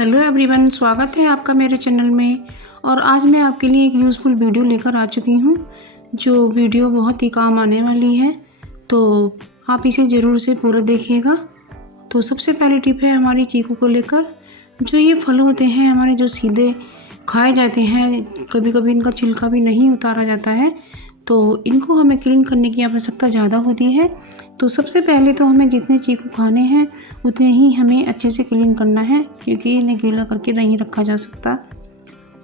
Hello everyone, स्वागत है आपका मेरे चैनल में। और आज मैं आपके लिए एक यूज़फुल वीडियो लेकर आ चुकी हूँ, जो वीडियो बहुत ही काम आने वाली है। तो आप इसे ज़रूर से पूरा देखिएगा। तो सबसे पहली टिप है हमारी चीकू को लेकर। जो ये फल होते हैं हमारे, जो सीधे खाए जाते हैं, कभी कभी इनका छिलका भी नहीं उतारा जाता है, तो इनको हमें क्लीन करने की आवश्यकता ज़्यादा होती है। तो सबसे पहले तो हमें जितने चीकू खाने हैं उतने ही हमें अच्छे से क्लीन करना है, क्योंकि इन्हें गीला करके नहीं रखा जा सकता।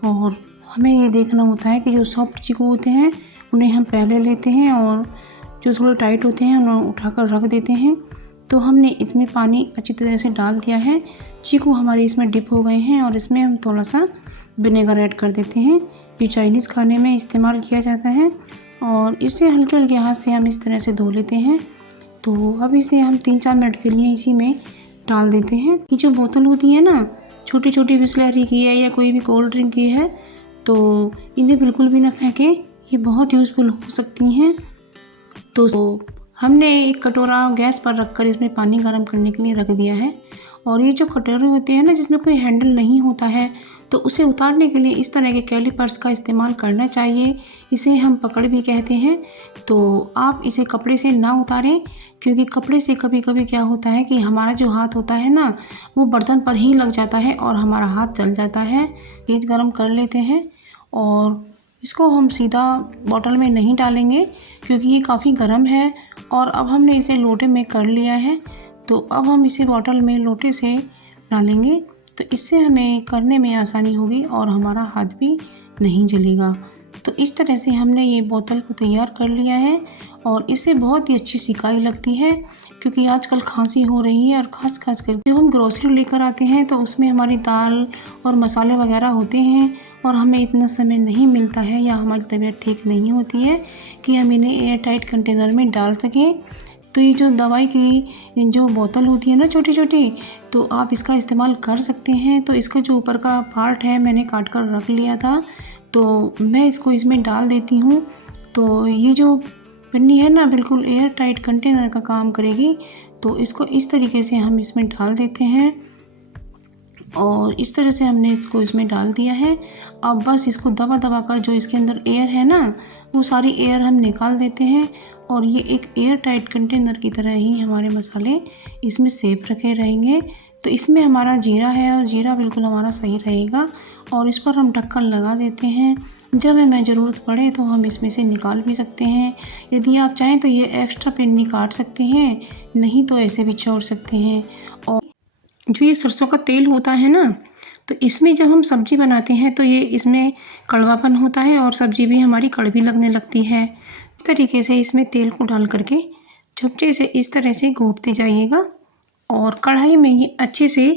और हमें ये देखना होता है कि जो सॉफ्ट चीकू होते हैं उन्हें हम पहले लेते हैं, और जो थोड़े टाइट होते हैं उन्हें उठाकर रख देते हैं। तो हमने इसमें पानी अच्छी तरह से डाल दिया है। चीकू हमारे इसमें डिप हो गए हैं, और इसमें हम थोड़ा सा विनेगर ऐड कर देते हैं, जो चाइनीज़ खाने में इस्तेमाल किया जाता है। और इसे हल्के हल्के हाथ से हम इस तरह से धो लेते हैं। तो अब इसे हम 3-4 मिनट के लिए इसी में डाल देते हैं। ये जो बोतल होती है ना, छोटी छोटी बिस्लरी की है या कोई भी कोल्ड ड्रिंक की है, तो इन्हें बिल्कुल भी ना फेंकें, ये बहुत यूज़फुल हो सकती हैं। तो हमने एक कटोरा गैस पर रखकर इसमें पानी गर्म करने के लिए रख दिया है। और ये जो कटोरे होते हैं ना, जिसमें कोई हैंडल नहीं होता है, तो उसे उतारने के लिए इस तरह के कैलिपर्स का इस्तेमाल करना चाहिए। इसे हम पकड़ भी कहते हैं। तो आप इसे कपड़े से ना उतारें, क्योंकि कपड़े से कभी कभी क्या होता है कि हमारा जो हाथ होता है ना, वो बर्तन पर ही लग जाता है और हमारा हाथ जल जाता है। तेज गरम कर लेते हैं, और इसको हम सीधा बॉटल में नहीं डालेंगे, क्योंकि ये काफ़ी गर्म है। और अब हमने इसे लोटे में कर लिया है, तो अब हम इसे बॉटल में लोटे से डालेंगे, तो इससे हमें करने में आसानी होगी और हमारा हाथ भी नहीं जलेगा। तो इस तरह से हमने ये बोतल को तैयार कर लिया है, और इससे बहुत ही अच्छी सिकाई लगती है, क्योंकि आजकल खांसी हो रही है। और खास कर जब हम ग्रोसरी लेकर आते हैं तो उसमें हमारी दाल और मसाले वगैरह होते हैं, और हमें इतना समय नहीं मिलता है या हमारी तबीयत ठीक नहीं होती है कि हम इन्हें एयर टाइट कंटेनर में डाल सकें। तो ये जो दवाई की जो बोतल होती है ना छोटी छोटी, तो आप इसका इस्तेमाल कर सकते हैं। तो इसका जो ऊपर का पार्ट है मैंने काट कर रख लिया था, तो मैं इसको इसमें डाल देती हूँ। तो ये जो पन्नी है ना, बिल्कुल एयर टाइट कंटेनर का काम करेगी। तो इसको इस तरीके से हम इसमें डाल देते हैं, और इस तरह से हमने इसको इसमें डाल दिया है। अब बस इसको दबा दबा कर जो इसके अंदर एयर है ना, वो सारी एयर हम निकाल देते हैं, और ये एक एयर टाइट कंटेनर की तरह ही हमारे मसाले इसमें सेफ रखे रहेंगे। तो इसमें हमारा जीरा है, और जीरा बिल्कुल हमारा सही रहेगा। और इस पर हम ढक्कन लगा देते हैं। जब हमें ज़रूरत पड़े तो हम इसमें से निकाल भी सकते हैं। यदि आप चाहें तो ये एक्स्ट्रा पन्नी काट सकते हैं, नहीं तो ऐसे भी छोड़ सकते हैं। और जो ये सरसों का तेल होता है ना, तो इसमें जब हम सब्ज़ी बनाते हैं तो ये इसमें कड़वापन होता है, और सब्ज़ी भी हमारी कड़वी लगने लगती है। इस तरीके से इसमें तेल को डाल करके चमचे से इस तरह से घोटते जाइएगा, और कढ़ाई में ये अच्छे से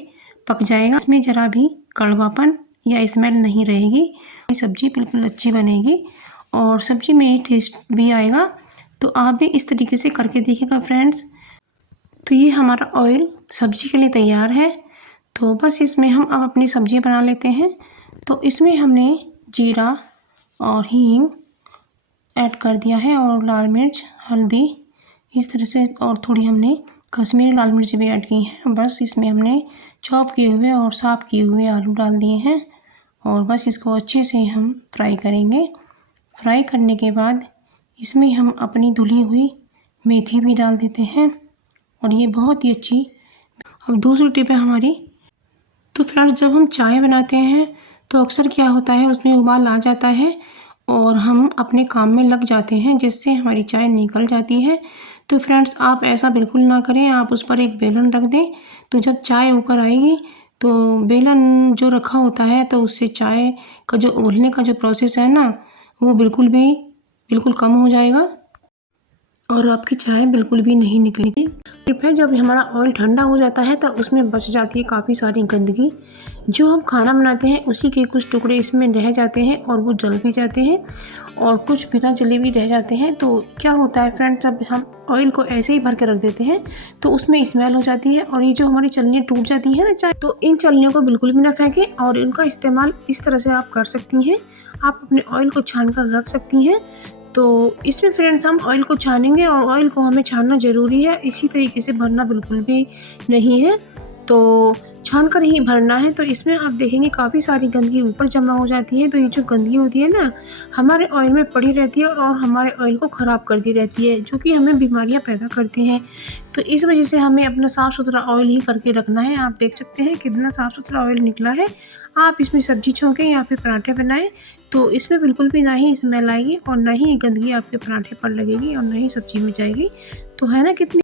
पक जाएगा। इसमें ज़रा भी कड़वापन या स्मेल नहीं रहेगी। ये सब्ज़ी बिल्कुल अच्छी बनेगी, और सब्ज़ी में टेस्ट भी आएगा। तो आप भी इस तरीके से करके देखिएगा फ्रेंड्स। तो ये हमारा ऑयल सब्ज़ी के लिए तैयार है। तो बस इसमें हम अब अपनी सब्ज़ी बना लेते हैं। तो इसमें हमने जीरा और हींग ऐड कर दिया है, और लाल मिर्च, हल्दी इस तरह से, और थोड़ी हमने कश्मीरी लाल मिर्च भी ऐड की है। बस इसमें हमने चॉप किए हुए और साफ़ किए हुए आलू डाल दिए हैं, और बस इसको अच्छे से हम फ्राई करेंगे। फ्राई करने के बाद इसमें हम अपनी धुली हुई मेथी भी डाल देते हैं, और ये बहुत ही अच्छी। अब दूसरी टिप है हमारी। तो फ्रेंड्स, जब हम चाय बनाते हैं तो अक्सर क्या होता है, उसमें उबाल आ जाता है और हम अपने काम में लग जाते हैं, जिससे हमारी चाय निकल जाती है। तो फ्रेंड्स, आप ऐसा बिल्कुल ना करें। आप उस पर एक बेलन रख दें, तो जब चाय ऊपर आएगी तो बेलन जो रखा होता है, तो उससे चाय का जो उबलने का जो प्रोसेस है ना, वो बिल्कुल कम हो जाएगा, और आपकी चाय बिल्कुल भी नहीं निकलेगी। फिर जब हमारा ऑयल ठंडा हो जाता है तो उसमें बच जाती है काफ़ी सारी गंदगी। जो हम खाना बनाते हैं उसी के कुछ टुकड़े इसमें रह जाते हैं, और वो जल भी जाते हैं, और कुछ बिना जले भी रह जाते हैं। तो क्या होता है फ्रेंड्स, जब हम ऑयल को ऐसे ही भर के रख देते हैं तो उसमें स्मेल हो जाती है, और ये जो हमारी चलनियाँ टूट जाती है ना चाय, तो इन चलनियों को बिल्कुल भी ना फेंकें, और इनका इस्तेमाल इस तरह से आप कर सकती हैं। आप अपने ऑयल को छान कर रख सकती हैं। तो इसमें फ्रेंड्स हम ऑयल को छानेंगे, और ऑयल को हमें छानना ज़रूरी है, इसी तरीके से भरना बिल्कुल भी नहीं है। तो छान कर ही भरना है। तो इसमें आप देखेंगे काफ़ी सारी गंदगी ऊपर जमा हो जाती है। तो ये जो गंदगी होती है ना, हमारे ऑयल में पड़ी रहती है और हमारे ऑयल को ख़राब करती रहती है, जो कि हमें बीमारियां पैदा करती हैं। तो इस वजह से हमें अपना साफ़ सुथरा ऑयल ही करके रखना है। आप देख सकते हैं कितना साफ़ सुथरा ऑयल निकला है। आप इसमें सब्जी छौंकें या फिर पराठे बनाएं तो इसमें बिल्कुल भी ना ही स्मेल आएगी और ना ही गंदगी आपके पराठे पर लगेगी और ना ही सब्जी में जाएगी। तो है ना कितनी